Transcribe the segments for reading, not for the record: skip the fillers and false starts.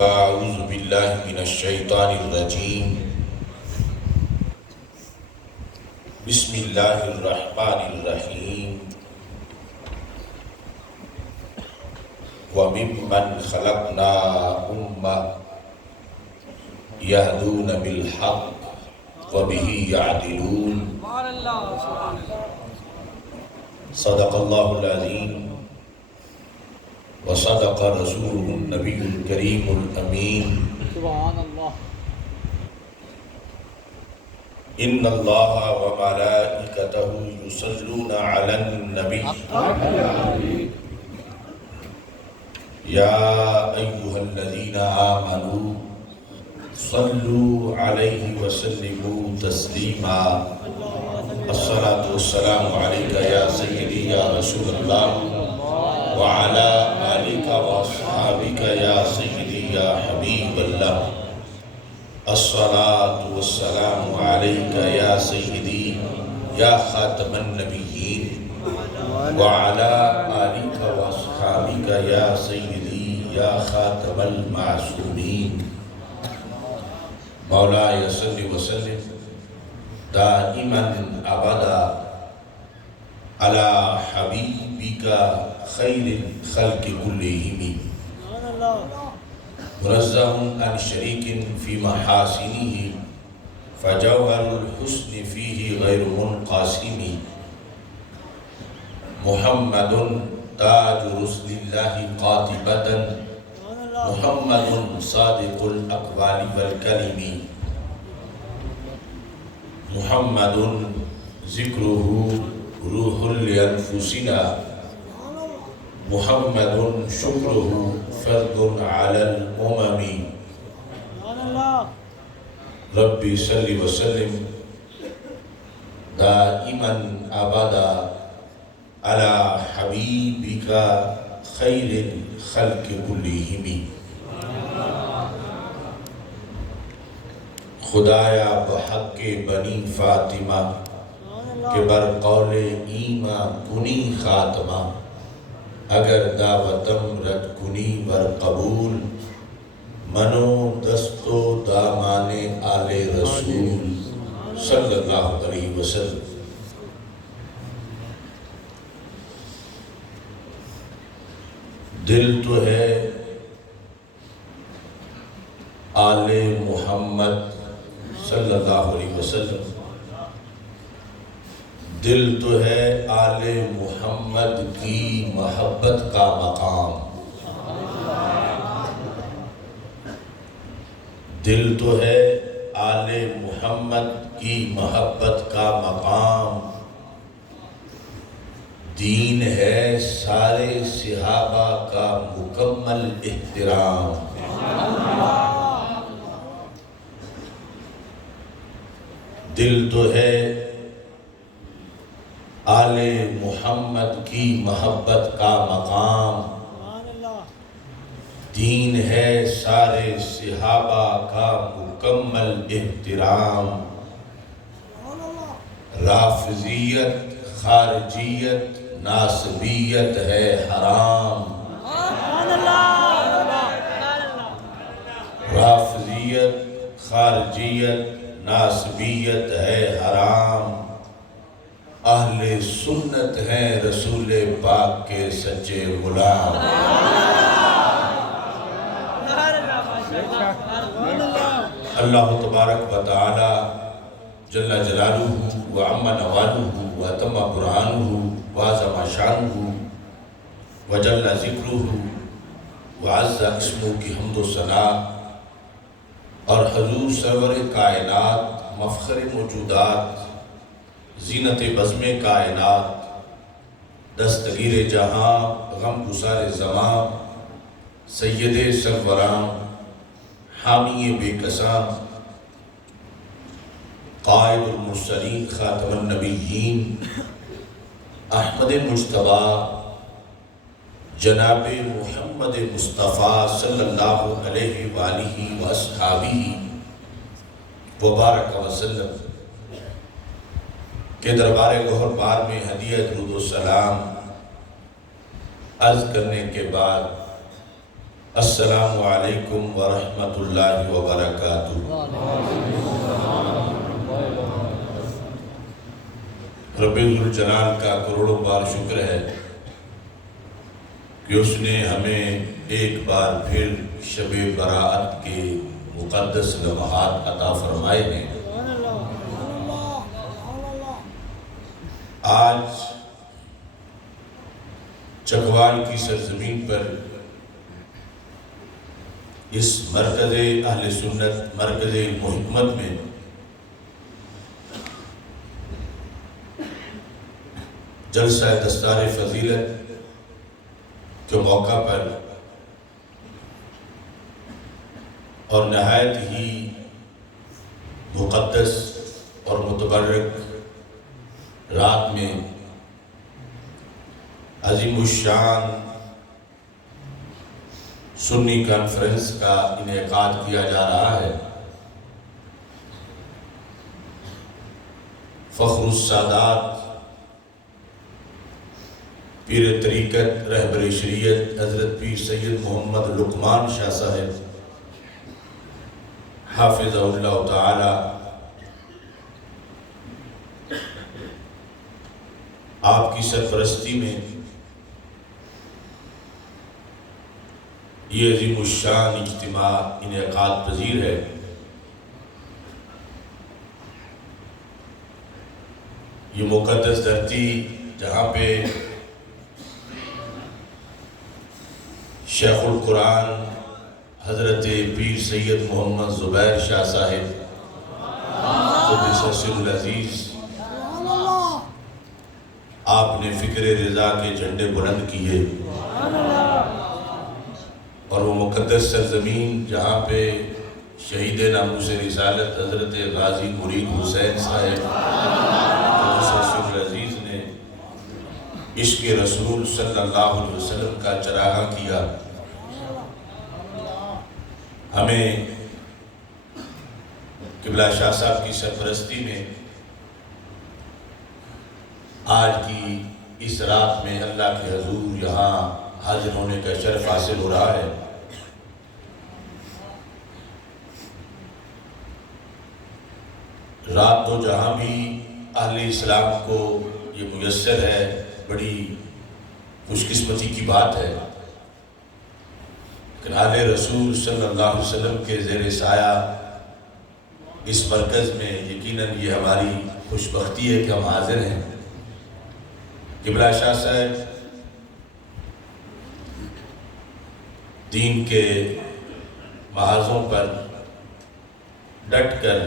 أعوذ بالله من الشيطان الرجيم. بسم الله الرحمن الرحيم. وممن خلقنا أمة يهدون بالحق وبه يعدلون. صدق الله العظيم وصدق رسوله النبي الكريم الأمين. سبحان اللہ. إن الله وملائكته يصلون على النبي يا أيها الذين آمنوا صلوا عليه وسلموا تسليما. الصلاة والسلام عليك يا سيدي يا رسول الله وعلى آلك وأصحابك يا سيدي يا حبيب الله. الصلاة والسلام عليك يا سيدي يا خاتم النبيين وعلى آلك وأصحابك يا سيدي يا خاتم المعصومين. مولاي صل وسلم دائما أبدا على حبيبك خير الخلق كلهم منزه عن شريك في محاسنه فجوهر الحسن فيه غير منقسم. محمد تاج رسل الله قاطبة محمد صادق الأقوال والكلم. محمد ذكره روح لأنفسنا محمد شكره فرد على الأمم. ربي صل وسلم دائما أبدا على حبيبك خير الخلق كلهم. خدایا بحق بنی فاطمہ کہ بر قول ایماں کنی خاتمہ. اگر دعوتم رد کنی بر قبول منو دستو دامان آل رسول صلی اللہ علیہ وسلم. دل تو ہے آل محمد صلی اللہ علیہ وسلم. دل تو ہے آل محمد کی محبت کا مقام. دل تو ہے آل محمد کی محبت کا مقام. دین ہے سارے صحابہ کا مکمل احترام. دل تو ہے آل محمد کی محبت کا مقام. دین ہے سارے صحابہ کا مکمل احترام. رافضیت خارجیت ناصبیت ہے حرام. رافضیت خارجیت ناصبیت ہے حرام. اہل سنت ہیں رسول پاک کے سچے غلام. اللہ تبارک و تعالی جل جلالہ وعم نوالہ واتم قرآنہ وعظم شانہ وجل ذکرہ وعز اسمہ کی حمد و ثنا اور حضور سرور کائنات مفخر موجودات زینت بزم کائنات دستگیر جہاں غم گسار زمان سید سروران حامی بے کساں قائد المرسلین خاتم النبیین احمد مجتبیٰ جناب محمد مصطفیٰ صلی اللہ علیہ وآلہ وآصحابہ وبارک وسلم کے دربار گوہر بار میں ہدیہ درود و سلام عرض کرنے کے بعد السلام علیکم ورحمۃ اللہ وبرکاتہ۔ رب ذوالجلال کا کروڑوں بار شکر ہے کہ اس نے ہمیں ایک بار پھر شب براءت کے مقدس لمحات عطا فرمائے ہیں۔ آج چکوال کی سرزمین پر اس مرکز اہل سنت، مرکز علم و حکمت میں جلسہ دستار فضیلت کے موقع پر اور نہایت ہی مقدس اور متبرک رات میں عظیم الشان سنی کانفرنس کا انعقاد کیا جا رہا ہے۔ فخر السادات پیر طریقت رہبر شریعت حضرت پیر سید محمد لقمان شاہ صاحب حافظ اللہ تعالی آپ کی سرپرستی میں یہ عظیم الشان اجتماع انعقاد پذیر ہے۔ یہ مقدس دھرتی جہاں پہ شیخ القرآن حضرت پیر سید محمد زبیر شاہ صاحب قدس سر العزیز آپ نے فکر رضا کے جھنڈے بلند کیے، اور وہ مقدس سرزمین جہاں پہ شہید ناموس رسالت حضرت غازی مرید حسین صاحب قدس سر العزیز نے عشق رسول صلی اللہ علیہ وسلم کا چراغاں کیا، ہمیں قبلہ شاہ صاحب کی سرپرستی میں آج کی اس رات میں اللہ کے حضور یہاں حاضر ہونے کا شرف حاصل ہو رہا ہے۔ رات تو جہاں بھی اہل اسلام کو یہ میسر ہے، بڑی خوش قسمتی کی بات ہے کہ اہل رسول صلی اللہ علیہ وسلم کے زیر سایہ اس مرکز میں یقیناً یہ ہماری خوش بختی ہے کہ ہم حاضر ہیں۔ قبلہ شاہ صاحب دین کے محاذوں پر ڈٹ کر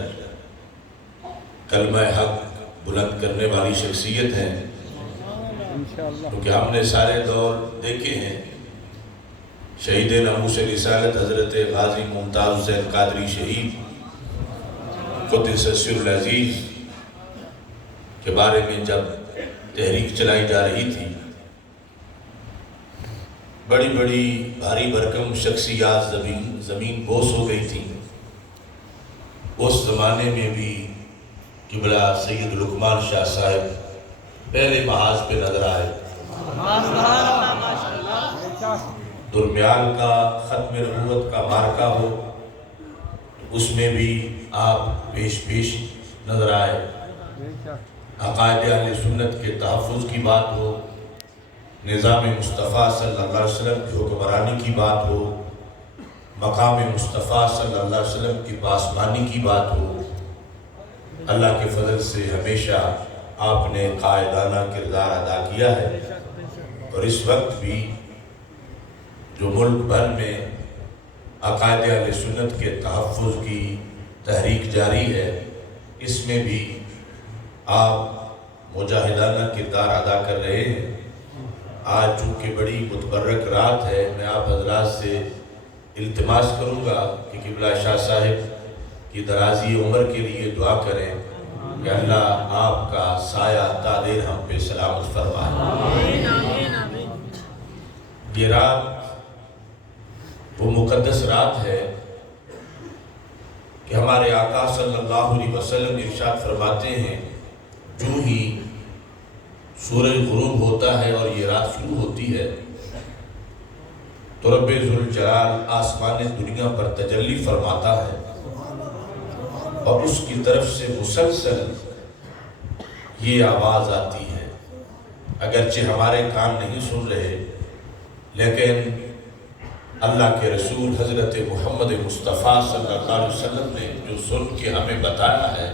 کلمہ حق بلند کرنے والی شخصیت ہیں، کیونکہ ہم نے سارے دور دیکھے ہیں۔ شہید ناموس رسالت حضرت غازی ممتاز حسین قادری شہید قدس سر العزیز کے بارے میں جب تحریک چلائی جا رہی تھی، بڑی بڑی بھاری بھرکم شخصیات زمین بوس ہو گئی تھی۔ اس زمانے میں بھی قبلہ سید لقمان شاہ صاحب پہلے محاذ پہ نظر آئے۔ درمیان کا ختم نبوت کا مارکہ ہو، اس میں بھی آپ پیش نظر آئے۔ عقائد اہل سنت کے تحفظ کی بات ہو، نظام مصطفیٰ صلی اللہ علیہ وسلم کی حکمرانی کی بات ہو، مقام مصطفیٰ صلی اللہ علیہ وسلم کی پاسبانی کی بات ہو، اللہ کے فضل سے ہمیشہ آپ نے قائدانہ کردار ادا کیا ہے۔ اور اس وقت بھی جو ملک بھر میں عقائد اہل سنت کے تحفظ کی تحریک جاری ہے، اس میں بھی آپ مجاہدانہ کردار ادا کر رہے ہیں۔ آج چونکہ بڑی متبرک رات ہے، میں آپ حضرات سے التماس کروں گا کہ قبلہ شاہ صاحب کی درازی عمر کے لیے دعا کریں کہ اللہ آپ کا سایہ تا دیر ہم پہ سلامت فرمائے۔ یہ رات وہ مقدس رات ہے کہ ہمارے آقا صلی اللہ علیہ وسلم ارشاد فرماتے ہیں، جو ہی سورج غروب ہوتا ہے اور یہ رات شروع ہوتی ہے، تو رب ذوالجلال آسمان دنیا پر تجلی فرماتا ہے اور اس کی طرف سے مسلسل یہ آواز آتی ہے، اگرچہ ہمارے کان نہیں سن رہے، لیکن اللہ کے رسول حضرت محمد مصطفیٰ صلی اللہ علیہ وسلم نے جو سن کے ہمیں بتایا ہے،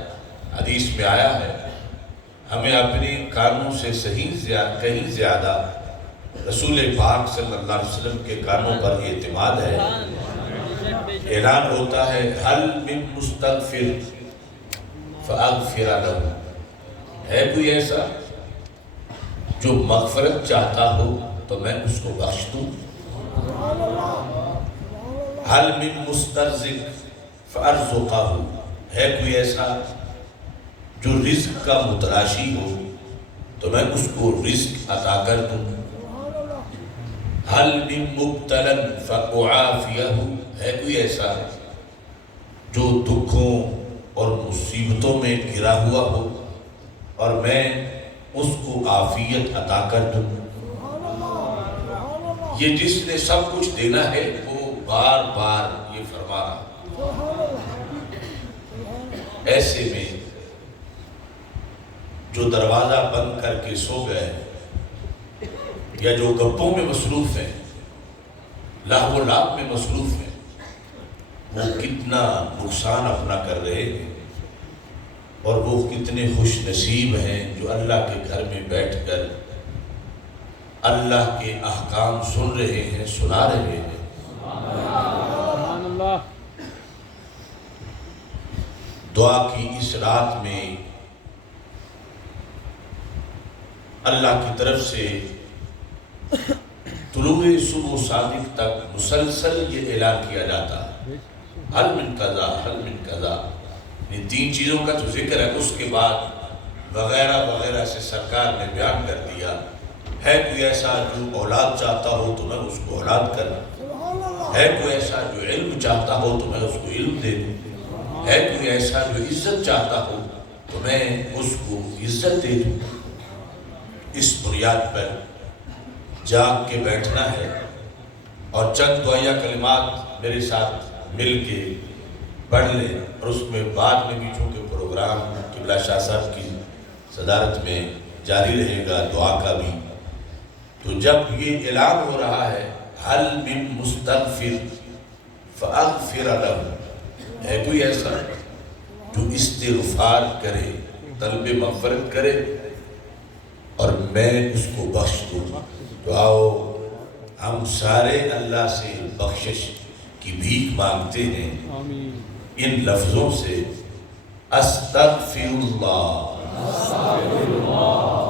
حدیث میں آیا ہے، ہمیں اپنے کانوں سے کہیں زیادہ رسول پاک صلی اللہ علیہ وسلم کے کانوں پر اعتماد ہے۔ اعلان ہوتا ہے حل من مستغفر فاغفر لہ، ہے کوئی ایسا جو مغفرت چاہتا ہو تو میں اس کو بخش دوں؟ حل من مسترزق فارزقہ، ہے کوئی ایسا جو رزق کا متلاشی ہو تو میں اس کو رزق عطا کر دوں؟ حل من مبتلا فاعافیہ، ہے کوئی ایسا جو دکھوں اور مصیبتوں میں گھرا ہوا ہو اور میں اس کو عافیت عطا کر دوں؟ یہ جس نے سب کچھ دینا ہے وہ بار بار یہ فرما رہا۔ ایسے میں جو دروازہ بند کر کے سو گئے یا جو گپوں میں مصروف ہیں، لہو و لعب میں مصروف ہیں، وہ کتنا نقصان اپنا کر رہے ہیں، اور وہ کتنے خوش نصیب ہیں جو اللہ کے گھر میں بیٹھ کر اللہ کے احکام سن رہے ہیں، سنا رہے ہیں۔ سبحان اللہ۔ دعا کی اس رات میں اللہ کی طرف سے طلوع صبح صادق تک مسلسل یہ اعلان کیا جاتا ہے، حل من قضا، حل من قضا۔ یہ تین چیزوں کا تو ذکر ہے، اس کے بعد وغیرہ وغیرہ سے سرکار نے بیان کر دیا، ہے کوئی ایسا جو اولاد چاہتا ہو تو میں اس کو اولاد کر دوں، ہے کوئی ایسا جو علم چاہتا ہو تو میں اس کو علم دے دوں، ہے کوئی ایسا جو عزت چاہتا ہو تو میں اس کو عزت دے دوں۔ اس بنیاد پر جاگ کے بیٹھنا ہے اور چند دعائیہ کلمات میرے ساتھ مل کے پڑھ لیں، اور اس میں بعد میں بھی چونکہ پروگرام قبلہ شاہ صاحب کی صدارت میں جاری رہے گا دعا کا بھی، تو جب یہ اعلان ہو رہا ہے حل من مستغفر فاغفر لہ، ہے کوئی ایسا جو استغفار کرے، طلب مغفرت کرے اور میں اس کو بخش دوں؟ تو آؤ ہم سارے اللہ سے بخشش کی بھیک مانگتے ہیں ان لفظوں سے، استغفر اللہ،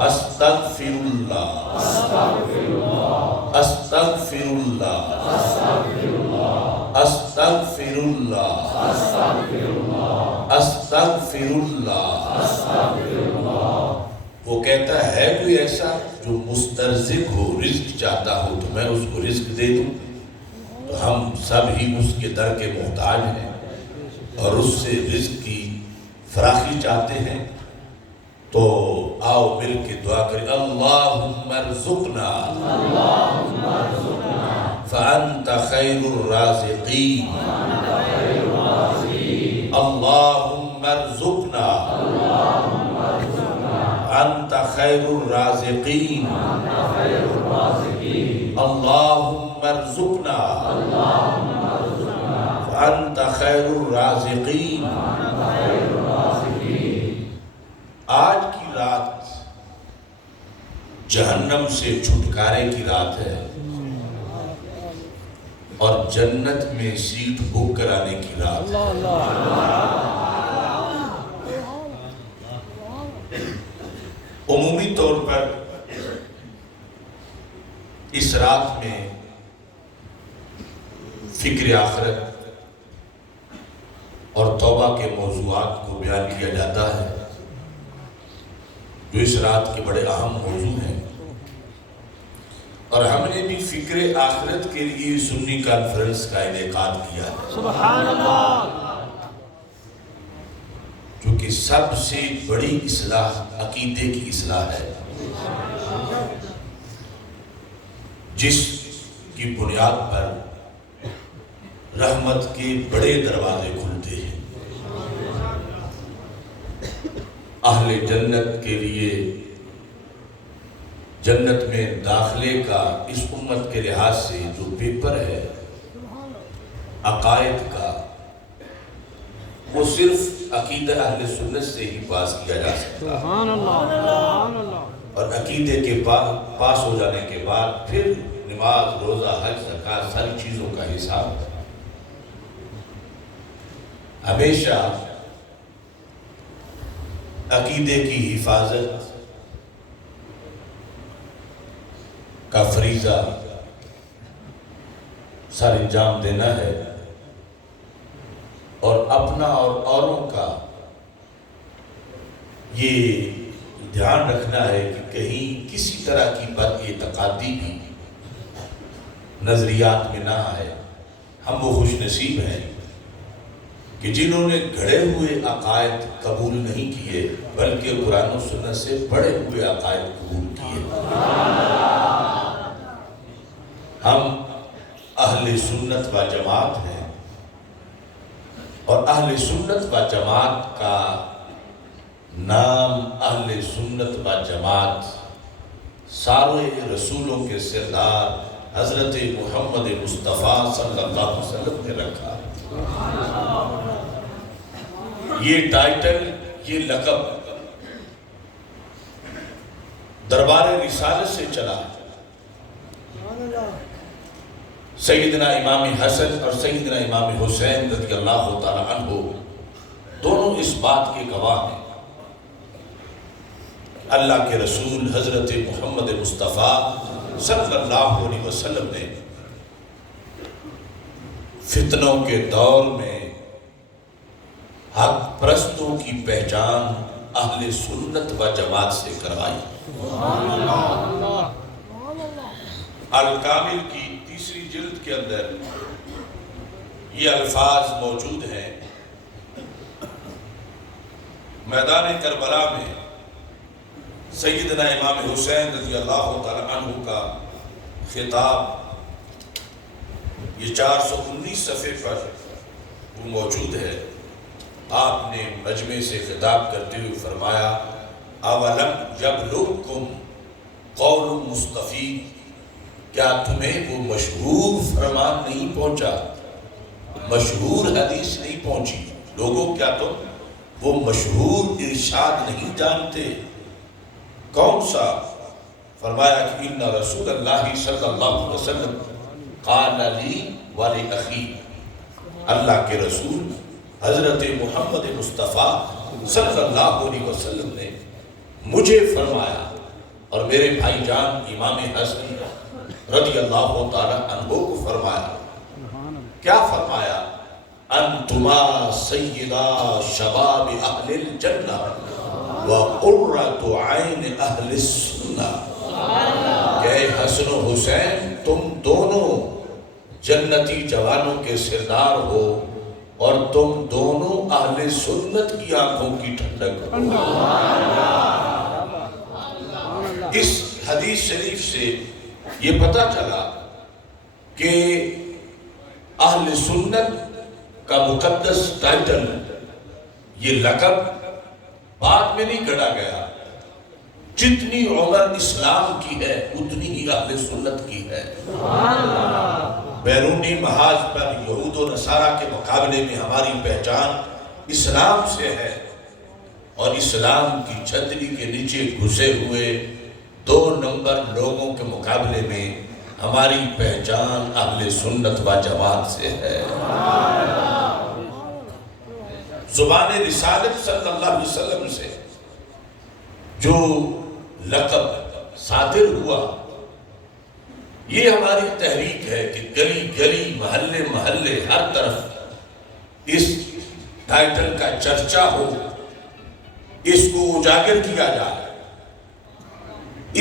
استغفر اللہ، استغفر اللہ، استغفر اللہ، استغفر اللہ۔ وہ کہتا ہے کوئی ایسا جو مسترزق ہو، رزق چاہتا ہو تو میں اس کو رزق دے دوں؟ تو ہم سب ہی اس کے در کے محتاج ہیں اور اس سے رزق کی فراخی چاہتے ہیں، تو آؤ مل کے دعا کریں، اللہم ارزقنا فانت خیر الرازقین، اللہم ارزقنا انت خیر الرازقین، اللہم ارزقنا انت خیر الرازقین۔ آج کی رات جہنم سے چھٹکارے کی رات ہے اور جنت میں سیٹ بک کرانے کی رات ہے۔ عمومی طور پر اس رات میں فکر آخرت اور توبہ کے موضوعات کو بیان کیا جاتا ہے، جو اس رات کے بڑے اہم موضوع ہیں، اور ہم نے بھی فکر آخرت کے لیے سنی کانفرنس کا انعقاد کیا ہے، سبحان اللہ، جو کہ سب سے بڑی اصلاح عقیدے کی اصلاح ہے، جس کی بنیاد پر رحمت کے بڑے دروازے کھلتے ہیں۔ اہل جنت کے لیے جنت میں داخلے کا اس امت کے لحاظ سے جو پیپر ہے عقائد کا، وہ صرف عقیدہ اہل سنت سے ہی پاس کیا جا سکتا ہے۔ سبحان اللہ، سبحان اللہ۔ اور عقیدے کے پاس ہو جانے کے بعد پھر نماز، روزہ، حج، زکوٰۃ ساری چیزوں کا حساب ہمیشہ عقیدے کی حفاظت کا فریضہ سر انجام دینا ہے، اور اپنا اور اوروں کا یہ دھیان رکھنا ہے کہ کہیں کسی طرح کی بد اعتقادی بھی نظریات میں نہ آئے۔ ہم وہ خوش نصیب ہیں کہ جنہوں نے گھڑے ہوئے عقائد قبول نہیں کیے بلکہ قرآن و سنت سے بڑے ہوئے عقائد قبول کیے۔ ہم اہل سنت و جماعت ہیں، اور اہل سنت و جماعت کا نام اہل سنت و جماعت سارے رسولوں کے سردار حضرت محمد مصطفیٰ صلی اللہ علیہ وسلم نے رکھا۔ یہ ٹائٹل، یہ لقب دربار رسالت سے چلا۔ سیدنا امام حسن اور سیدنا امام حسین رضی اللہ تعالیٰ عنہ دونوں اس بات کے گواہ ہیں۔ اللہ کے رسول حضرت محمد مصطفیٰ صلی اللہ علیہ وسلم نے فتنوں کے دور میں حق پرستوں کی پہچان اہل سنت و جماعت سے کروائی۔ الکامل کی تیسری جلد کے اندر یہ الفاظ موجود ہیں۔ میدان کربلا میں سیدنا امام حسین رضی اللہ تعالیٰ عنہ کا خطاب، یہ 419 صفحے پر وہ موجود ہے۔ آپ نے مجمع سے خطاب کرتے ہوئے فرمایا، اولم یبلغکم قول مصطفی، کیا تمہیں وہ مشہور فرمان نہیں پہنچا، مشہور حدیث نہیں پہنچی؟ لوگوں کیا تم وہ مشہور ارشاد نہیں جانتے؟ کون سا؟ فرمایا کہ ان رسول اللہ صلی اللہ علیہ وسلم قال لی ولأخی، اللہ کے رسول حضرت محمد مصطفیٰ صلی اللہ علیہ وسلم نے مجھے فرمایا اور میرے بھائی جان امام حسن رضی اللہ تعالیٰ عنہ کو فرمایا۔ کیا فرمایا؟ انتما سیدہ شباب اہل الجنہ وقرۃ عین اہل السنہ، کہ حسن و حسین تم دونوں جنتی جوانوں کے سردار ہو اور تم دونوں اہل سنت کی آنکھوں کی ٹھنڈک ہو۔ اس حدیث شریف سے یہ پتہ چلا کہ اہل سنت کا مقدس ٹائٹل، یہ لقب بعد میں نہیں گھڑا گیا۔ جتنی عمر اسلام کی ہے اتنی ہی اہل سنت کی ہے۔ بیرونی محاذ پر یہود و نصارہ کے مقابلے میں ہماری پہچان اسلام سے ہے، اور اسلام کی چھتری کے نیچے گھسے ہوئے 2 نمبر لوگوں کے مقابلے میں ہماری پہچان اہل سنت و جماعت سے ہے۔ زبان رسالت صلی اللہ علیہ وسلم سے جو لقب صادر ہوا، یہ ہماری تحریک ہے کہ گلی گلی محلے محلے ہر طرف اس ٹائٹل کا چرچا ہو، اس کو اجاگر کیا جائے،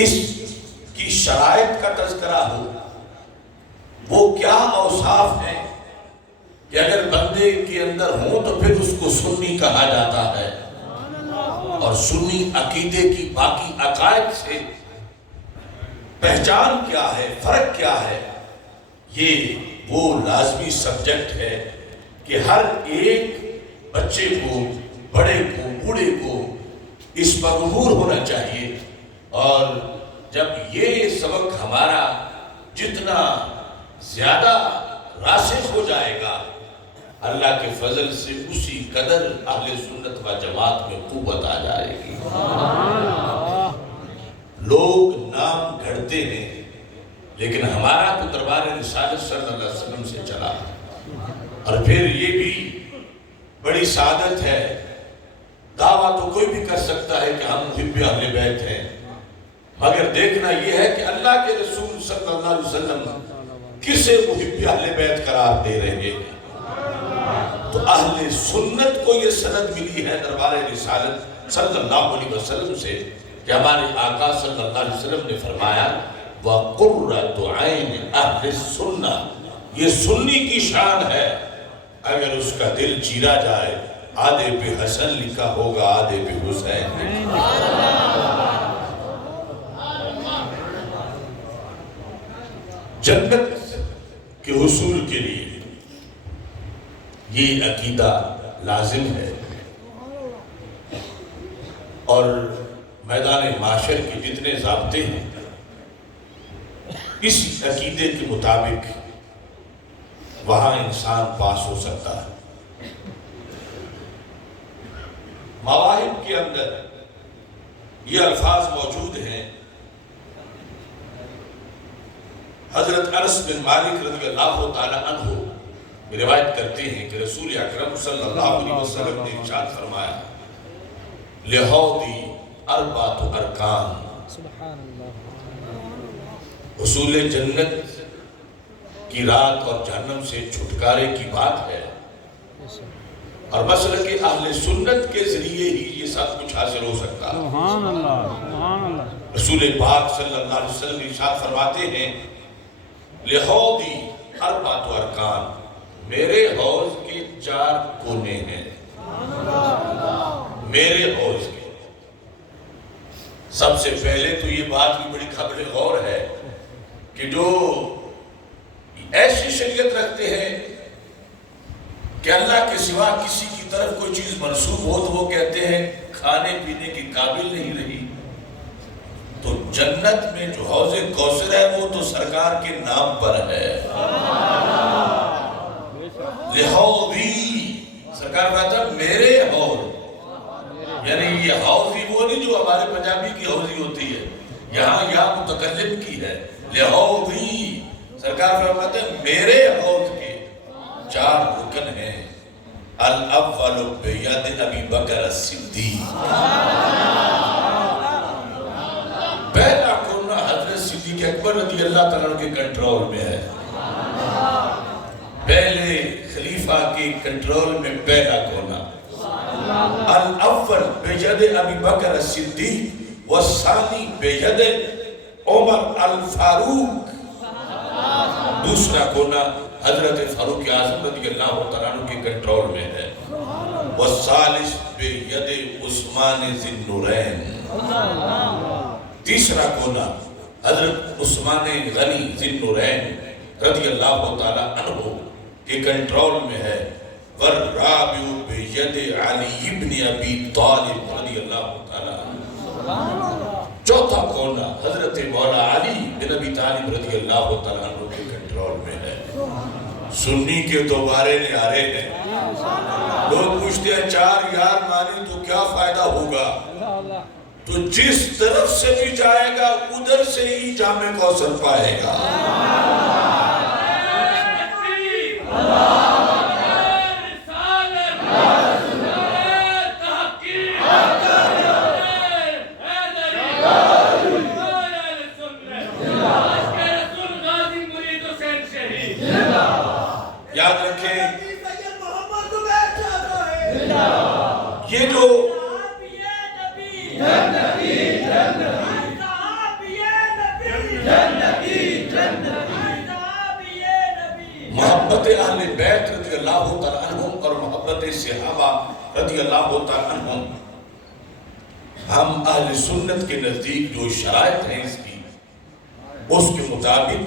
اس کی شرائط کا تذکرہ ہو۔ وہ کیا اوصاف ہیں کہ اگر بندے کے اندر ہوں تو پھر اس کو سنی کہا جاتا ہے، اور سنی عقیدے کی باقی عقائد سے پہچان کیا ہے، فرق کیا ہے، یہ وہ لازمی سبجیکٹ ہے کہ ہر ایک بچے کو، بڑے کو، بوڑھے کو اس پر عبور ہونا چاہیے۔ اور جب یہ سبق ہمارا جتنا زیادہ راسخ ہو جائے گا، اللہ کے فضل سے اسی قدر اہل سنت و جماعت میں قوت آ جائے گی۔ لوگ نام گھڑتے ہیں، لیکن ہمارا تو دربار رسالت صلی اللہ علیہ وسلم سے چلا۔ اور پھر یہ بھی بڑی سعادت ہے، دعویٰ تو کوئی بھی کر سکتا ہے کہ ہم محب اہل بیت ہیں، مگر دیکھنا یہ ہے کہ اللہ کے رسول صلی اللہ علیہ وسلم کسے محب اہل بیت قرار دے رہے ہیں۔ تو اہل سنت کو یہ سند ملی ہے دربار رسالت صلی اللہ علیہ وسلم سے کہ ہمارے آقا صلی اللہ علیہ وسلم نے فرمایا وَقُرَّةُ عَيْنِ أَهْلِ السُّنَّةِ، یہ سنی کی شان ہے۔ اگر اس کا دل چیرا جائے، آدھے پہ حسن لکھا ہوگا، آدھے پہ حسین۔ جنت کے حصول کے لیے یہ عقیدہ لازم ہے، اور میدان معاشر کے جتنے ضابطے ہیں اس عقیدے کے مطابق وہاں انسان پاس ہو سکتا ہے۔ مواہب کے اندر یہ الفاظ موجود ہیں۔ حضرت انس بن مالک رضی اللہ تعالیٰ عنہ روایت کرتے ہیں کہ رسول اکرم صلی اللہ علیہ وسلم نے ارشاد فرمایا لِحَوْضِي أَرْبَعَةُ أَرْكَانٍ، حصول جنت کی رات اور جہنم سے چھٹکارے کی بات ہے، اور مسلک اہل سنت کے ذریعے ہی یہ سب کچھ حاصل ہو سکتا ہے۔ سبحان اللہ، سبحان اللہ۔ رسول پاک صلی اللہ علیہ وسلم ارشاد فرماتے ہیں لِحَوْضِي أَرْبَعَةُ أَرْكَانٍ، میرے حوض کے 4 کونے ہیں، میرے حوض کے۔ سب سے پہلے تو یہ بات بھی بڑی قابل غور ہے کہ جو ایسی شریعت رکھتے ہیں کہ اللہ کے سوا کسی کی طرف کوئی چیز منسوب ہو تو وہ کہتے ہیں کھانے پینے کی قابل نہیں رہی، تو جنت میں جو حوض کوثر ہے وہ تو سرکار کے نام پر ہے۔ لِحَوْضِي، سرکار کہتا ہے میرے حوض، یعنی یہ حوضی وہ نہیں جو ہمارے پنجابی کی حوضی ہوتی ہے، یہاں متکلم کی ہے۔ لِحَوْضِي، سرکار فرماتے ہیں میرے حوض کے 4 رکن ہیں۔ الاول بید ابی بکر الصدیق، پہلا کونا حضرت صدیق اکبر رضی اللہ تعالیٰ کے کنٹرول میں ہے، پہلے خلیفہ کے کنٹرول میں پہلا کونا۔ الاول بید ابی بکر الصدیق والثانی بید عمر الفاروق، دوسرا کونا حضرت فاروق اعظم رضی اللہ تعالیٰ عنہ کے کنٹرول میں ہے۔ والثالث بید عثمان ذی النورین، تیسرا کونا حضرت عثمان غنی ذی النورین رضی اللہ تعالیٰ عنہ کے کنٹرول میں ہے۔ والرابع بید علی بن ابی طالب رضی اللہ تعالیٰ عنہ، چوتھا کونا حضرت مولا علی بن ابی طالب رضی اللہ تعالیٰ عنہ کے کنٹرول میں ہے۔ سنی کے دوبارے نیارے ہیں، لوگ پوچھتے ہیں 4 یار مانے تو کیا فائدہ ہوگا؟ تو جس طرف سے بھی جائے گا ادھر سے ہی جامع کوثر پائے گا۔ یاد رکھیں یہ جو محبت اہل بیت رضی اللہ تعالیٰ عنہم اور محبت صحابہ رضی اللہ تعالیٰ عنہم، ہم اہل سنت کے نزدیک جو شرائط ہیں اس کی، اس کے مطابق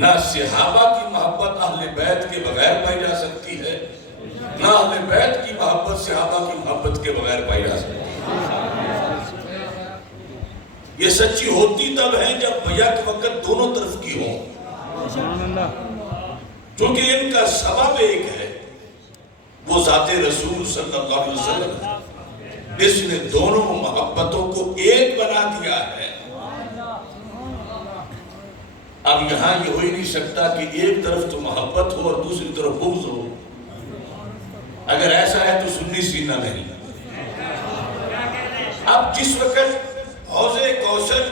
نہ صحابہ کی محبت اہل بیت کے بغیر پائی جا سکتی ہے، نہ اہل بیت کی محبت صحابہ کی محبت کے بغیر پائی جا سکتی ہے۔ یہ سچی ہوتی تب ہے جب یک وقت دونوں طرف کی ہوں، کیونکہ ان کا سبب ایک ہے، وہ ذات رسول صلی اللہ علیہ وسلم جس نے دونوں محبتوں کو ایک بنا دیا ہے۔ اب یہاں یہ ہو ہی نہیں سکتا کہ ایک طرف تو محبت ہو اور دوسری طرف بغض ہو۔ اگر ایسا ہے تو سنی سینہ نہیں۔ اب جس وقت حوض کوثر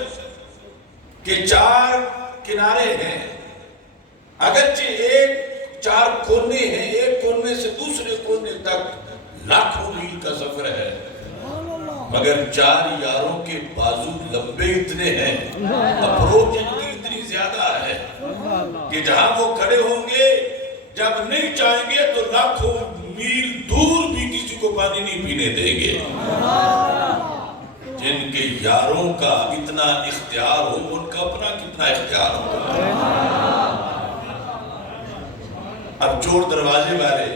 کے 4 کنارے ہیں، اگرچہ ایک 4 کونے ہیں، ایک کونے سے دوسرے کونے تک لاکھوں میل کا سفر ہے، مگر 4 یاروں کے بازو لمبے اتنے ہیں، اپروچ ان کی اتنی زیادہ ہے کہ جہاں وہ کھڑے ہوں گے جب نہیں چاہیں گے تو لاکھوں میل دور بھی کسی کو پانی نہیں پینے دیں گے۔ جن کے یاروں کا اتنا اختیار ہو ان کا اپنا کتنا اختیار ہوگا۔ اب جوڑ دروازے والے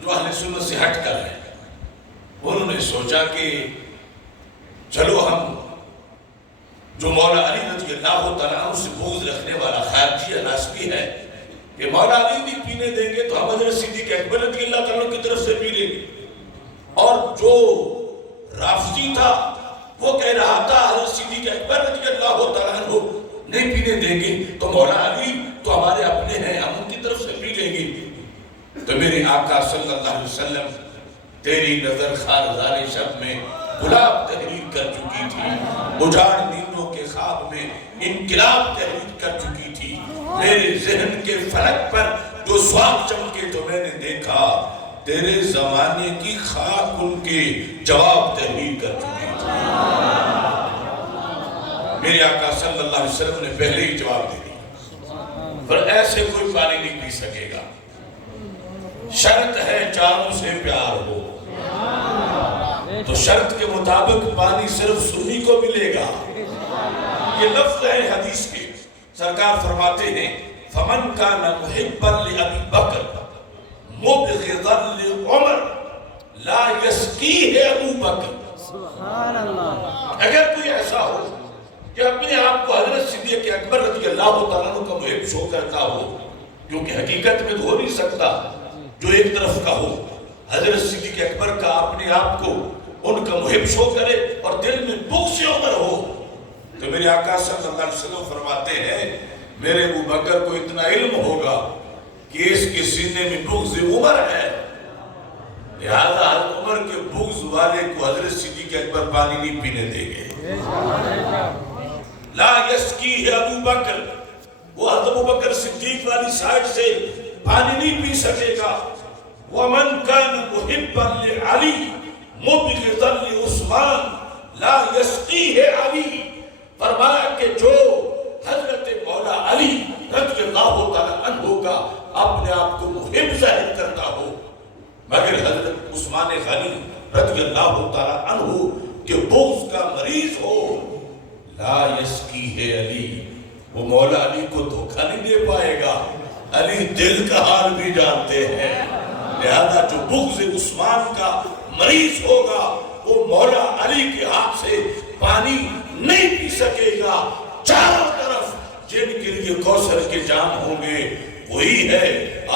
جو اہل سنت سے ہٹ کر ہیں، انہوں نے سوچا کہ چلو ہم جو مولا علی رضی اللہ تعالیٰ عنہ سے بغض رکھنے والا خارجی ناسبی ہے کہ مولا علی نہیں پینے دیں گے تو ہم حضرت صدیق اکبر رضی اللہ تعالیٰ کی طرف سے پی لیں گے، اور جو رافضی تھا وہ کہہ رہا تھا حضرت صدیق اکبر رضی اللہ تعالیٰ عنہ نہیں پینے دیں گے تو مولا علی تو ہمارے اپنے ہیں، ہم ان کی طرف سے پی لیں گے۔ تو میرے آقا صلی اللہ علیہ وسلم تیری نظر خارزار شب میں گلاب تحریر کر چکی تھی، اجاڑ نیندوں کے خواب میں انقلاب تحریر کر چکی تھی، میرے ذہن کے فلک پر جو سوال چمکے تو میں نے دیکھا تیرے زمانے کی خاک ان کے جواب تحریر کر چکی تھی۔ میرے آقا صلی اللہ علیہ وسلم نے پہلے ہی جواب دے دیا، پر ایسے کوئی پانی نہیں پی سکے گا، شرط ہے چاروں سے پیار ہو، تو شرط کے مطابق پانی صرف سنی کو ملے گا۔ یہ لفظ ہے حدیث کے، سرکار فرماتے ہیں فَمَنْ كَانَ مُحِبًّا لِأَبِي بَكْرٍ مُبْغِضًا لِعُمَرٍ لَا يَسْقِيهِ ابو بکر۔ اگر کوئی ایسا ہو کہ اپنے آپ کو حضرت صدیق اکبر رضی اللہ تعالیٰ عنہ کا محب شو کرتا ہو، کیونکہ حقیقت میں تو ہو نہیں سکتا جو ایک طرف کا ہو، حضرت صدیق اکبر کا اپنے آپ کو ان کا محب شو کرے اور دل میں بغض عمر ہو، تو میرے آقا صلی اللہ علیہ وسلم فرماتے ہیں میرے ابو بکر کو اتنا علم ہوگا کہ اس کے سینے میں بغض عمر ہے، لہذا حضرت عمر کے بغض والے کو حضرت صدیق اکبر پانی نہیں پینے دیں گے۔ لا یسقیہ ابو بکر، وہ حضرت ابو بکر صدیق والی سائٹ سے پانی نہیں پی سکے گا۔ وَمَنْ كَانَ مُحِبًّا لِعَلِي مُبْغِضًا لِعُثْمَانَ لَا يَسْقِيهِ عَلِي، فرمایا کہ جو حضرت مولا علی رضی اللہ تعالیٰ عنہ کا اپنے آپ کو محب ظاہر کرتا ہو، مگر حضرت عثمان غنی رضی اللہ تعالیٰ عنہ کے بغض کا مریض ہو، لا یسقیہ علی، وہ مولا علی کو دھوکہ نہیں دے پائے گا۔ علی دل کا حال بھی جانتے ہیں، لہذا جو بغض عثمان کا مریض ہوگا وہ مولا علی کے ہاتھ سے پانی نہیں پی سکے گا۔ چاروں طرف جن کے لیے کوثر کے جام ہوں گے وہی ہے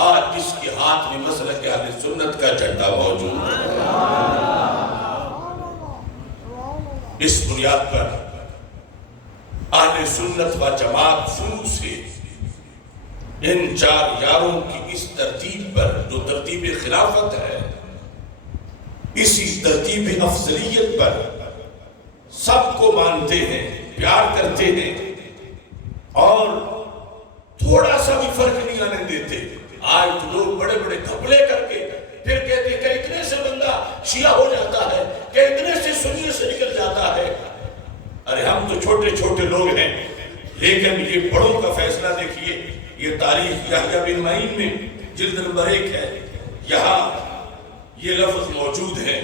آج جس کے ہاتھ میں مسلک اہل سنت کا جھنڈا موجود ہے۔ اس بنیاد پر اہل سنت و جماعت شروع سے ان 4 یاروں کی اس ترتیب پر جو ترتیب خلافت ہے، اسی ترتیب افضلیت پر سب کو مانتے ہیں، پیار کرتے ہیں اور تھوڑا سا بھی فرق نہیں آنے دیتے۔ آج تو لوگ بڑے بڑے گھپلے کر کے پھر کہتے ہیں کہ اتنے سے بندہ شیعہ ہو جاتا ہے، کہ اتنے سے سنی سے نکل جاتا ہے۔ ارے ہم تو چھوٹے چھوٹے لوگ ہیں، لیکن یہ بڑوں کا فیصلہ دیکھیے۔ یہ تاریخ یحییٰ بن معین میں جلد نمبر 1 ہے، یہاں یہ لفظ موجود ہے۔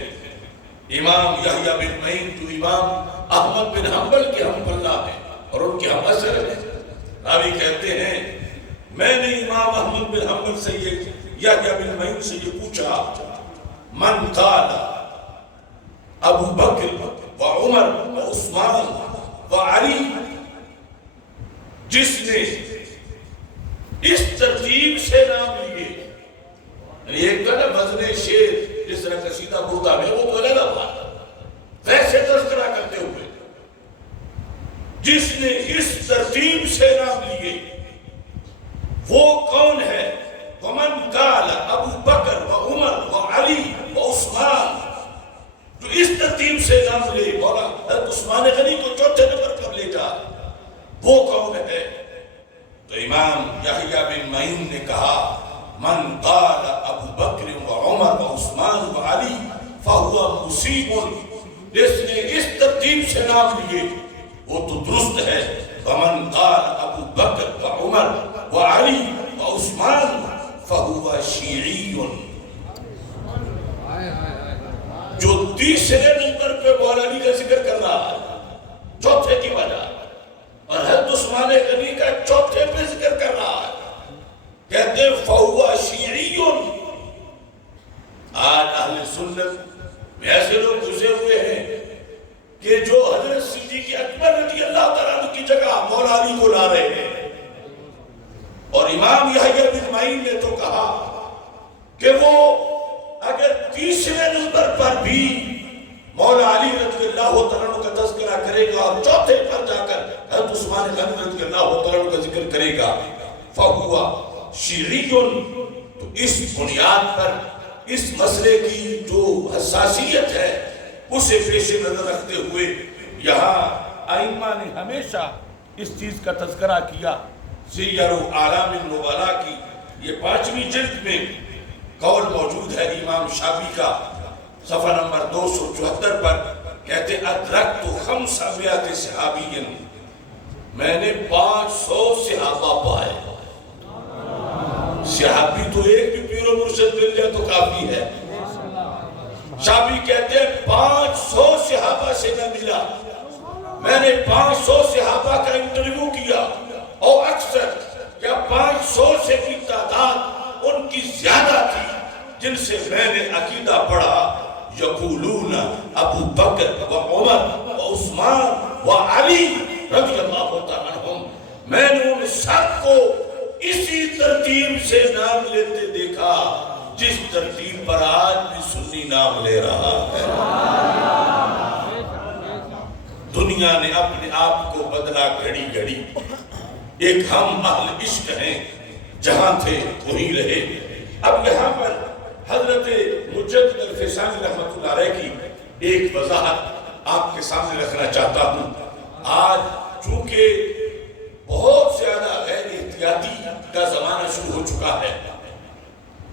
امام یحییٰ بن معین جو امام احمد بن حنبل کے ہم پلہ ہیں اور ان کے ہم اثر ہیں، راوی کہتے ہیں میں نے امام احمد بن حنبل سے یحییٰ بن معین سے یہ پوچھا من قال ابو بکر و عمر و عثمان و علی، جس نے اس ترتیب سے نام لیے، ایک تو نا وزن شیر جس طرح قصیدہ بردہ میں، وہ تو علیحدہ بات، ویسے تذکرہ کرتے ہوئے جس نے اس ترتیب سے نام لیے وہ کون ہے؟ ومن قال ابو بکر و عمر و علی و عثمان، جو اس ترتیب سے نام لے، مولا حضرت عثمان غنی کو چوتھے نمبر پر لے جا، وہ کون ہے؟ تو امام یحییٰ بن معین نے کہا من قال ابو بکر و عمر و عثمان و علی فہو مصیب، جس نے اس ترتیب سے نام لیے وہ تو درست ہے۔ ومن قال ابو بکر و عمر و علی و عثمان فہو شیعی، جو تیسرے نمبر پہ مولا علی کا ذکر کر رہا ہے چوتھے کی وجہ، اور حضرت عثمان غنی کا چوتھے پہ ذکر کر رہا ہے، کہتے ہیں فہو شیعی۔ آج اہل سنت میں ایسے لوگ گھسے ہوئے ہیں کہ جو حضرت صدیق اکبر رضی اللہ تعالیٰ عنہ کی جگہ مولا علی کو لا رہے ہیں، اور امام یحییٰ بن معین نے تو کہا کہ وہ اگر تیسرے نمبر پر بھی مولا علی رضی اللہ تعالیٰ عنہ کا تذکرہ کرے گا اور چوتھے پر جا کر حضرت عثمان غنی رضی اللہ تعالیٰ عنہ کا ذکر کرے گا فہو شیعی، تو اس بنیاد پر اس مسئلے کی جو حساسیت ہے اسے پیش نظر رکھتے ہوئے یہاں ائمہ نے ہمیشہ اس چیز کا تذکرہ کیا۔ سیر اعلام النبلاء کی یہ 5ویں جلد میں قول موجود ہے امام شافعی کا، صفحہ نمبر 274 پر، کہتے ادرکت 500 صحابی، میں نے 500 صحابہ پائے۔ صحابی تو ایک بھی پیر و مرشد مل جائے تو کافی ہے۔ شافعی کہتے ہیں 500 صحابہ سے میں ملا، میں نے 500 صحابہ کا انٹرویو کیا، اور اکثر یا 500 سے کی تعداد ان کی زیادہ تھی جن سے میں نے عقیدہ پڑھا یقولون ابو بکر و عمر و عثمان و علی رضی اللہ تعالیٰ عنہم، میں نے ان سب کو اسی ترتیب سے نام لیتے دیکھا جس ترتیب پر آج بھی سنی نام لے رہا ہے۔ دنیا نے اپنے آپ کو بدلا گھڑی گھڑی، ایک ہم اہل عشق ہیں، جہاں تھے وہیں رہے۔ اب یہاں پر حضرت مجدد الفسانی رحمۃ اللہ علیہ کی ایک وضاحت آپ کے سامنے رکھنا چاہتا ہوں۔ آج چونکہ بہت زیادہ غیر احتیاطی کا زمانہ شروع ہو چکا ہے،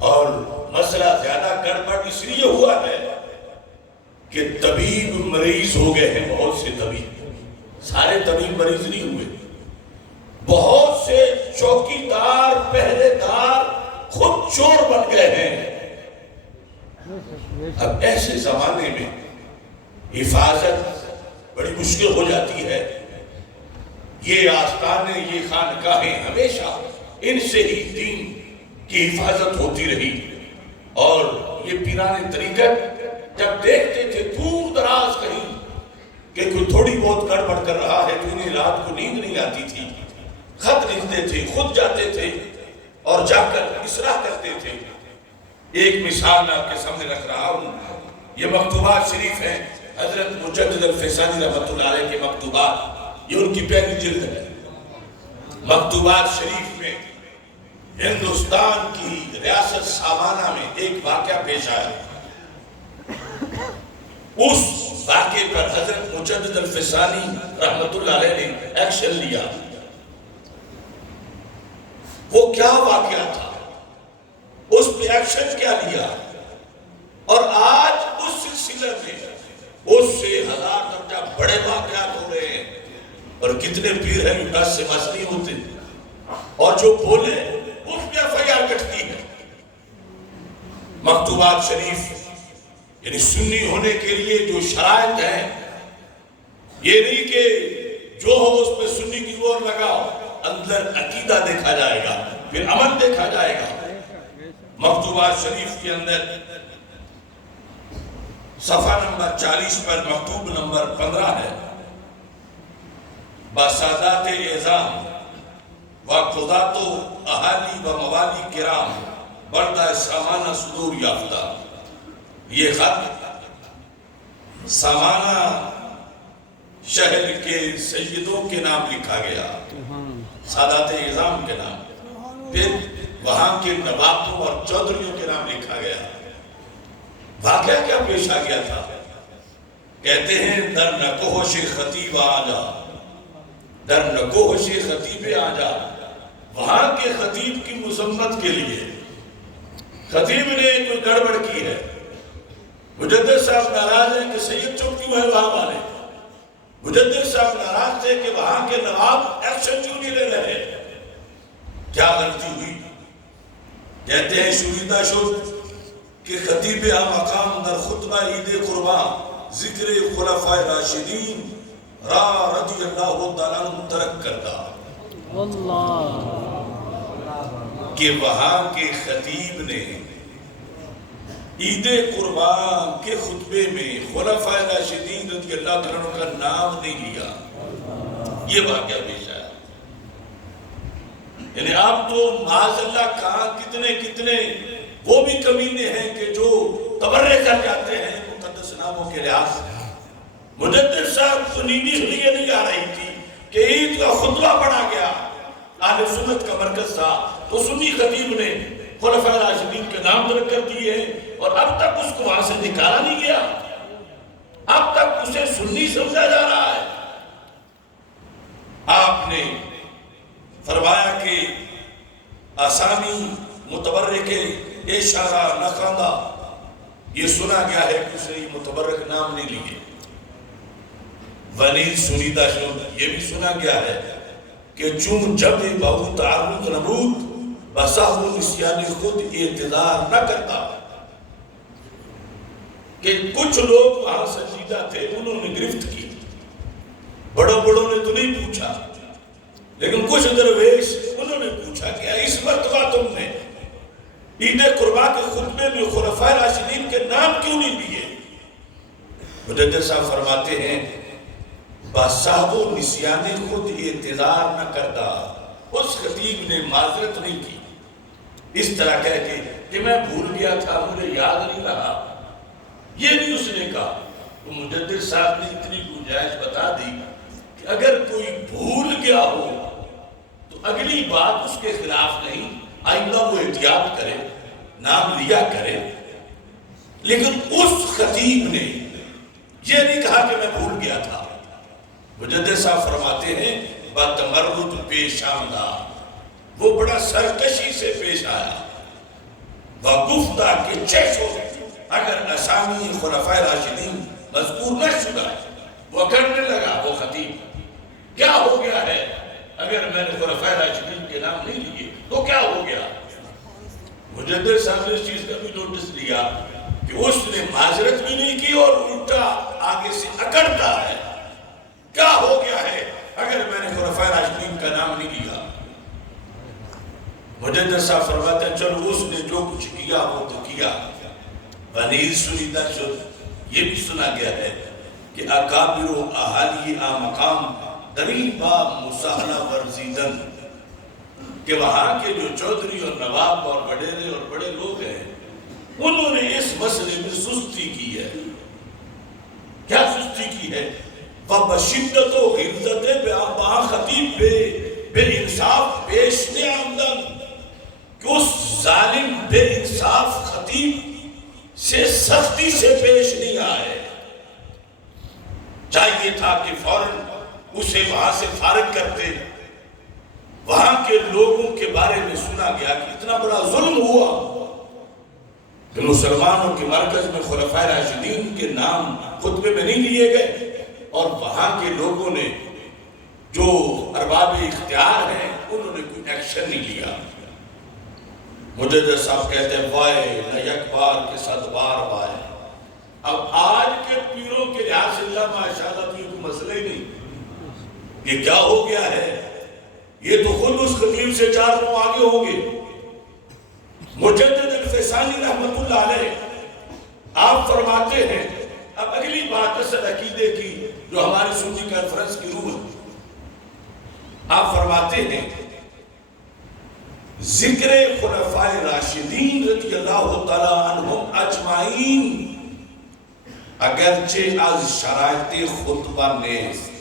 اور مسئلہ زیادہ گڑبڑ اس لیے ہوا ہے کہ طبیب مریض ہو گئے ہیں، بہت سے طبیب، سارے طبیب مریض نہیں ہوئے، بہت سے چوکیدار پہرے دار خود چور بن گئے ہیں۔ اب ایسے زمانے میں حفاظت بڑی مشکل ہو جاتی ہے۔ یہ آستانے، یہ خانقاہیں ہمیشہ ان سے ہی دین کی حفاظت ہوتی رہی، اور یہ پیران طریقت جب دیکھتے تھے دور دراز کہیں کہ کوئی تھوڑی بہت گڑبڑ کر رہا ہے تو انہیں رات کو نیند نہیں آتی تھی، خط لکھتے تھے، خود جاتے تھے اور جا کر اصلاح کرتے تھے۔ ایک مثال میں آپ کے سامنے رکھ رہا ہوں، یہ مکتوبات شریف ہیں حضرت مجدد الفسانی رحمۃ اللہ علیہ کے مکتوبات، یہ ان کی پہلی جلد ہے۔ مکتوبات شریف میں ہندوستان کی ریاست سامانہ میں ایک واقعہ پیش آیا، اس واقعے پر حضرت مجدد الفسانی رحمۃ اللہ علیہ نے ایکشن لیا۔ وہ کیا واقعہ تھا، اس پہ ایکشن کیا لیا، اور آج اس سلسلے میں اس سے 1000 درجہ بڑے واقعات ہو رہے ہیں، اور کتنے پیر ہیں جو 10 سے بس نہیں ہوتے، اور جو بولے اس پہ FIR کٹتی ہے۔ مکتوبات شریف یعنی سنی ہونے کے لیے جو شرائط ہیں، یہ نہیں کہ جو ہو اس پہ سنی کی اور لگاؤ، اندر عقیدہ دیکھا جائے گا، پھر عمل دیکھا جائے گا۔ مکتوبات شریف کے اندر صفحہ نمبر 40 پر مکتوب نمبر 15 ہے، بسادات اعظام و قضات و اہالی و موالی کرام بردہ سامانہ صدور یافتہ۔ یہ خط سامانہ شہر کے سیدوں کے نام لکھا گیا، سادات اعظام کے نام، پھر وہاں کے نوابوں اور چودھریوں کے نام لکھا گیا۔ واقعہ کیا پیش آ گیا تھا؟ کہتے ہیں در نکوہش خطیب آجا، در نکوہش خطیب آجا، وہاں کے خطیب کی مذمت کے لیے خطیب نے کوئی گڑبڑ کی ہے، مجدد صاحب ناراض ہیں کہ سید چپ کیوں ہے وہاں والے، مجدد صاحب ناراض تھے کہ وہاں کے نواب ایکشن کیوں نہیں لے رہے، کیا غلطی ہوئی؟ کہتے ہیں شوریدہ شد کہ خطیب مقام در خطبہ عید قربان ذکر خلفاء راشدین را رضی اللہ تعالیٰ عنہ ترک کردہ، کہ وہاں کے خطیب نے عید قربان کے خطبے میں خلفاء راشدین رضی اللہ تعالیٰ عنہ کا نام نہیں لیا۔ یہ واقعہ پیش آیا۔ یعنی آپ تو معاذ اللہ کہاں کتنے وہ بھی کمینے ہیں کہ جو تبرے کر جاتے ہیں مقدس ناموں کے لحاظ سے۔ مجدد صاحب کو نیندی اس لیے نہیں آ رہی تھی کہ عید کا خطبہ پڑھا گیا، اہل سنت کا مرکز تھا، تو سنی خطیب نے خلفاء راشدین کے نام درج کر دیے اور اب تک اس کو وہاں سے نکالا نہیں گیا، اب تک اسے سنی سمجھا جا رہا ہے۔ آپ نے فرمایا کہ اسامی متبرک اشارہ نہ خواندہ، یہ سنا گیا ہے کہ اس نے متبرک نام نہیں لیے۔ ونیل سنیدہ شد، یہ بھی سنا گیا ہے کہ چون جب بہو تعرض نمود بساہو نسیان خود اعتذار نہ کرتا، کہ کچھ لوگ وہاں سنجیدہ تھے، انہوں نے گرفت کی، بڑوں نے تو نہیں پوچھا، لیکن کچھ درویش انہوں نے پوچھا کہ اس مرتبہ تم نے عید قربان کے خطبے میں خلفاء راشدین کے نام کیوں نہیں لیے؟ مجدد صاحب فرماتے ہیں بساہو نسیان خود اعتذار نہ کرتا، اس خطیب نے معذرت نہیں کی، اس طرح کہہ کے کہ میں بھول گیا تھا، مجھے یاد نہیں رہا، یہ نہیں اس نے کہا۔ تو مجدد صاحب نے اتنی گنجائش بتا دی کہ اگر کوئی بھول گیا ہو تو اگلی بات اس کے خلاف نہیں، آئندہ وہ احتیاط کرے، نام لیا کرے۔ لیکن اس خطیب نے یہ نہیں کہا کہ میں بھول گیا تھا۔ مجدد صاحب فرماتے ہیں بتمرد پیش آمدہ، وہ بڑا سرکشی سے پیش آیا، وگفتہ کہ چیشو اگر اسامی خلفاء راشدین مذکور نہ شدہ، وہ کرنے لگا وہ خطیب، کیا ہو گیا ہے اگر میں نے خلفاء راشدین کے نام نہیں لیے تو کیا ہو گیا؟ مجدد صاحب نے اس چیز کا بھی نوٹس لیا کہ اس نے معذرت بھی نہیں کی اور الٹا آگے سے اکڑتا ہے، کیا ہو گیا ہے اگر میں نے خلفاء راشدین کا نام نہیں لیا؟ مجدد صاحب فرماتے ہیں چلو اس نے جو کچھ کیا وہ تو کیا۔ ونیل سنیدہ شد، یہ بھی سنا گیا ہے کہ اکابر و اہالی مقام دلیل باب مساہلہ ورزیدن، کہ وہاں کے جو چودھری اور نواب اور وڈیرے اور بڑے لوگ ہیں انہوں نے اس مسئلے میں سستی کی ہے۔ کیا سستی کی ہے؟ وَبَشِدَّتُ غِلْظَتِ بَا خطیب بے انصاف پیشنے آمدن، کہ اس ظالم بے انصاف خطیب سے سختی سے پیش نہیں آئے۔ چاہیے تھا کہ فوراً اسے وہاں سے فارغ کرتے۔ وہاں کے لوگوں کے بارے میں سنا گیا کہ اتنا بڑا ظلم ہوا کہ مسلمانوں کے مرکز میں خلفاء راشدین کے نام خطبے میں نہیں لیے گئے، اور وہاں کے لوگوں نے جو ارباب اختیار ہیں انہوں نے کوئی ایکشن نہیں لیا۔ مجدد صاحب کہتے ہیں وائے نہ یک بار کے صد بار وائے۔ اب آج کے پیروں کے لحاظ سے اللہ ماشاءاللہ تو یہ کوئی مسئلہ ہی نہیں، یہ کیا ہو گیا ہے؟ یہ تو خود اس خطیب سے 4 نو آگے ہوں گے. مجدد الفسانی رحمت اللہ علیہ آپ فرماتے ہیں، اب اگلی بات اصل عقیدے کی جو ہماری سنی کانفرنس کی روح ہے. آپ فرماتے ہیں ذکر خلفاء راشدین رضی اللہ تعالی عنہم اجمعین اگرچہ از شرائط خطبہ نیست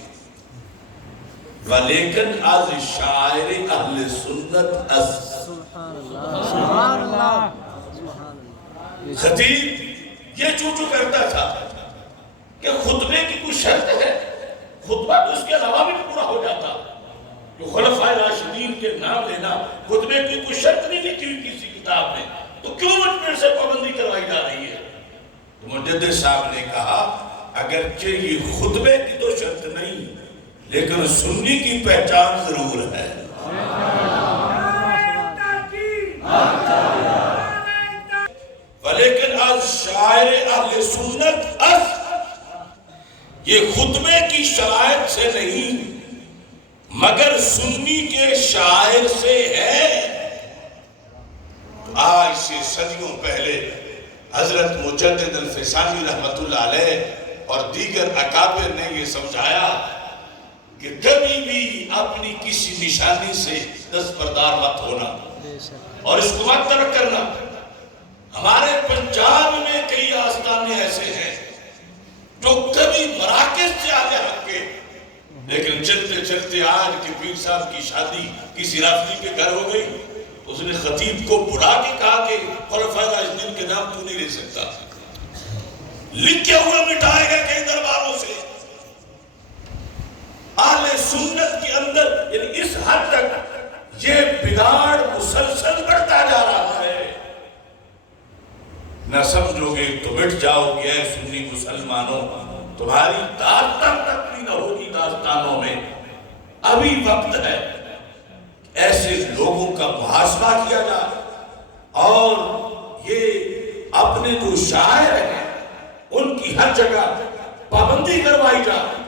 ولیکن از شاعر اہل سنت از. سبحان اللہ. خطیب یہ چوچو کرتا تھا کہ خطبے کی کوئی شرط ہے، خطبہ تو اس کے علاوہ بھی پورا ہو جاتا. جو خلفاء راشدین کے نام لینا خطبے کی کوئی شرط نہیں لکھی ہوئی کسی کتاب میں، تو کیوں مجھ سے پابندی کروائی جا رہی ہے؟ تو مجدد صاحب نے کہا اگرچہ یہ خطبے کی تو شرط نہیں لیکن سنی کی پہچان ضرور ہے. ولیکن از شاعر اہل سنت از، یہ خطبے کی شرائط سے نہیں مگر سنی کے شاعر سے ہے. آج سے صدیوں پہلے حضرت مجدد الفسانی رحمت اللہ علیہ اور دیگر اکابر نے یہ سمجھایا کہ کبھی بھی اپنی کسی نشانی سے دستبردار مت ہونا اور اس کو مت ترک کرنا. ہمارے پنجاب میں کئی آستانے ایسے ہیں جو کبھی مراکز سے آگے ہٹ کے، لیکن چلتے چلتے آج کے پیر صاحب کی شادی کسی رافضی کے گھر ہو گئی، اس نے خطیب کو بلا کے کہا کہ خلفاء راشدین کے نام تو نہیں لے سکتا، لکھے ہوئے مٹائے گا کئی درباروں سے. اہل سنت کے اندر یعنی اس حد تک یہ بگاڑ مسلسل بڑھتا جا رہا ہے. نہ سمجھو گے تو مٹ جاؤ گے اے سنی مسلمانوں، تمہاری داستان تک بھی نہ ہوگی داستانوں میں. ابھی وقت ہے ایسے لوگوں کا محاسبہ کیا جائے اور یہ اپنے جو شاعر ہیں ان کی ہر جگہ پابندی کروائی جائے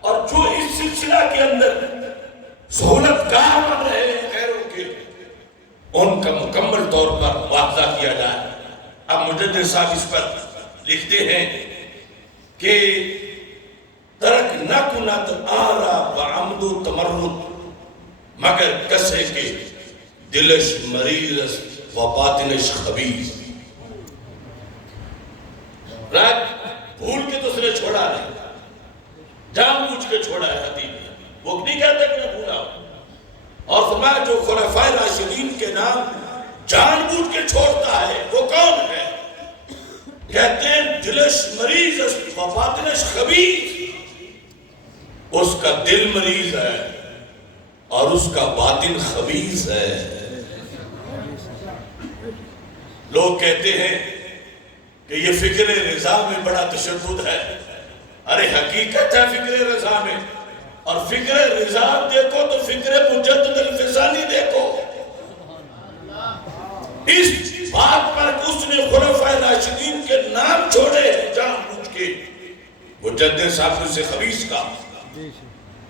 اور جو اس سلسلہ کے اندر سہولت کار بن رہے ہیں غیروں کے، ان کا مکمل طور پر مواخذہ کیا جائے. اب مجدد صاحب اس پر لکھتے ہیں کہ ترک نہ کنت آرا بعمد و تمرد مگر کسے کے دلش مریض و باطنش خبیث. رات بھول کے تو اس نے چھوڑا نہیں، جان بوجھ کے چھوڑا ہے خطیب. وہ نہیں کہتا کہ میں بھولا ہوں. اور فرمایا جو خلفاء راشدین کے نام جان بوجھ کے چھوڑتا ہے وہ کون ہے؟ کہتے ہیں دلش مریض و باطنش خبیث. اس کا دل مریض ہے اور اس کا باطن خبیث ہے. لوگ کہتے ہیں کہ یہ فکر رضا میں بڑا تشدد ہے. ارے حقیقت ہے فکر رضا میں، اور فکر رضا دیکھو تو فکر مجدد الفسانی دیکھو. اس بات پر اس نے خلفاء راشدین کے نام چھوڑے جان بوجھ کے. مجدد صاحب سے خبیث کا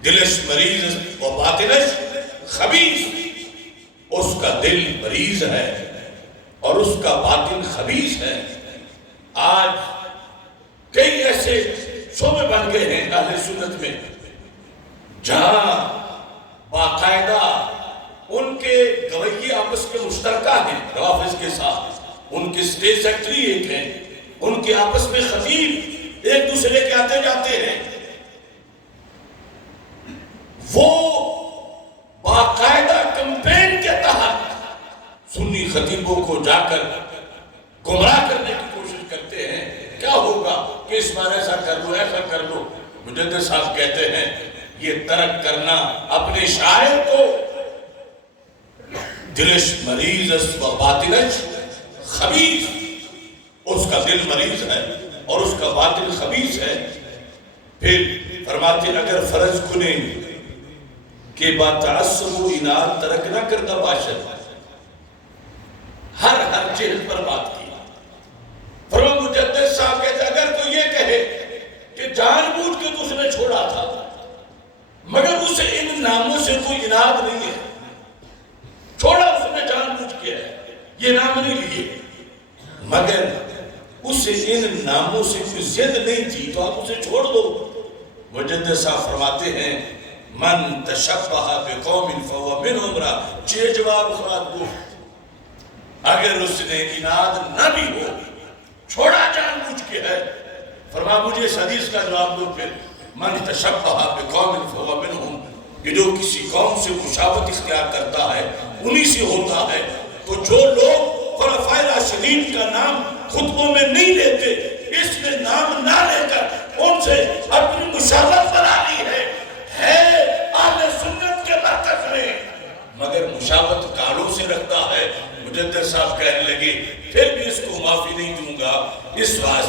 دلش مریض و باطنش خبیث. اس کا دل مریض ہے اور اس کا باطن خبیث ہے. آج کئی ایسے شعبے بن گئے ہیں اہل سنت میں جہاں باقاعدہ ان کے گویے آپس کے مشترکہ ہیں روافض کے ساتھ. ان کے سٹیج سیکٹری ایک ہیں، ان کے آپس میں خطیب ایک دوسرے کے آتے جاتے ہیں. وہ باقاعدہ کمپین کے تحت سنی خطیبوں کو جا کر گمراہ کرنے کی کوشش کرتے ہیں. کیا ہوگا کہ اس بار ایسا کر لو ایسا کر لو. مجدد صاحب کہتے ہیں یہ ترک کرنا اپنے شاعر کو دلش مریض و باطنش خبیث. اس کا دل مریض ہے اور اس کا باطن خبیث ہے. پھر فرماتے ہیں اگر فرض کنے کہ با تعصب و اناد ترک نہ کرتا باشد. ہر جہل پر بات کی. فرما مجدد صاحب کہتے اگر کوئی یہ کہے کہ جان بوجھ کے تو اس نے چھوڑا تھا مگر اسے ان ناموں سے کوئی اناد نہیں ہے یہ نام نہیں لیے، مگر اسے ان ناموں سے کوئی ضد نہیں تھی تو آپ اسے چھوڑ دو۔ مجدد صاحب فرماتے ہیں من تشبہ بقوم فہو منہم را 6 جواب خراد گفت، اگر اس نے اناد نہ بھی ہو، چھوڑا جان بوجھ کے ہے، فرما مجھے اس حدیث کا جواب دو پھر، من تشبہ بقوم فہو منہم، کہ جو کسی قوم سے مشابہت اختیار کرتا ہے انہی سے ہوتا ہے۔ تو جو لوگ خلفائے راشدین کا نام خطبوں میں نہیں لیتے، اس نے نام نہ لے کر ان سے اپنی مشابہت بنا لی ہے اہل سنت کے مرکز میں، مگر مشابہت کالوں سے رکھتا ہے۔ مجدد صاحب کہنے لگے پھر بھی اس کو معافی نہیں دوں گا، اس واسطے